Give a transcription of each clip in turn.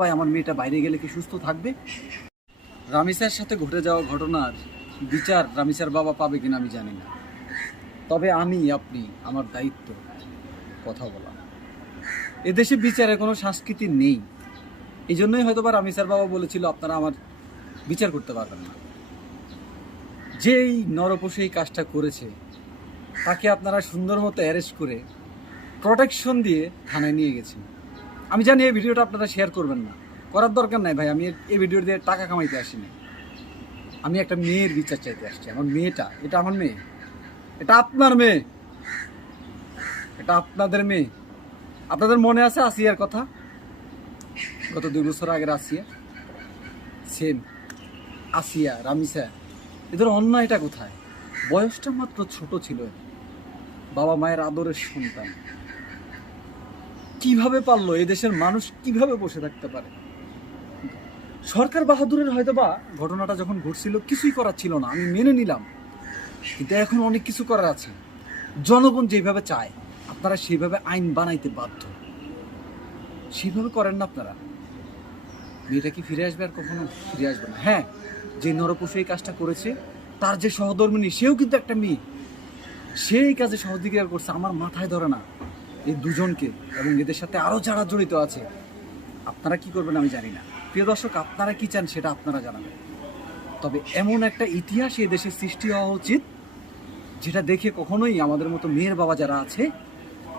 ভাই আমার মেয়েটা বাইরে গেলে কি সুস্থ থাকবে? রামিসার সাথে ঘটে যাওয়া ঘটনার বিচার রামিসার বাবা পাবে কিনা আমি জানি না, তবে আপনি আমার দায়িত্ব কথা বলা। এদেশে বিচারের কোনো সংস্কৃতি নেই, এই জন্যই হয়তো বা রামিসার বাবা বলেছিল আপনারা আমার বিচার করতে পারবেন না। যেই নরপশু এই কাজটা করেছে তাকে আপনারা সুন্দর মতো অ্যারেস্ট করে প্রোটেকশন দিয়ে থানায় নিয়ে গেছেন। আমি জানি এই ভিডিওটা আপনারা শেয়ার করবেন না, করার দরকার নাই ভাই। আমি এই ভিডিও দিয়ে টাকা কামাইতে আসিনি, আমি একটা মেয়ের বিচার চাইতে আসছি। আমার মেয়েটা, এটা আমার মেয়ে, এটা আপনার মেয়ে, এটা আপনাদের মেয়ে। আপনাদের মনে আছে আসিয়ার কথা? গত 2 বছর আগের আসিয়া, সেম আসিয়া, রামিসা, এদের অন্যায়টা কোথায়? বয়সটা মাত্র ছোট ছিল, বাবা মায়ের আদরের সন্তান। কিভাবে পারলো? এদেশের মানুষ কিভাবে বসে থাকতে পারে? সরকার বাহাদুরের হয়তো বা ঘটনাটা যখন ঘটছিল কিছুই করার ছিল না, আমি মেনে নিলাম, কিন্তু এখন অনেক কিছু করার আছে। জনগণ যেভাবে চায় আপনারা সেইভাবে আইন বানাইতে বাধ্য, সেইভাবে করেন না আপনারা। মেয়েটা কি ফিরে আসবে? আর কখনো ফিরে আসবে না। হ্যাঁ, যে নরপশু এই কাজটা করেছে তার যে সহধর্মিনী, সেও কিন্তু একটা মেয়ে, সেই কাজে সহযোগিতা করছে। আমার মাথায় ধরে না এই দুজনকে, এবং এদের সাথে আরো যারা জড়িত আছে। আপনারা কি করবেন আমি জানি না। প্রিয় দর্শক, আপনারা কি চান সেটা আপনারা জানাবেন। তবে এমন একটা ইতিহাস এই দেশে সৃষ্টি হওয়া উচিত, যেটা দেখে কখনোই আমাদের মতো মেয়ের বাবা যারা আছে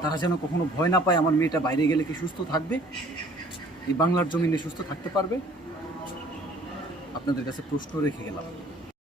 তারা যেন কখনো ভয় না পায় আমার মেয়েটা বাইরে গেলে কি সুস্থ থাকবে, এই বাংলার জমিনে সুস্থ থাকতে পারবে। আপনাদের কাছে প্রশ্ন রেখে গেলাম।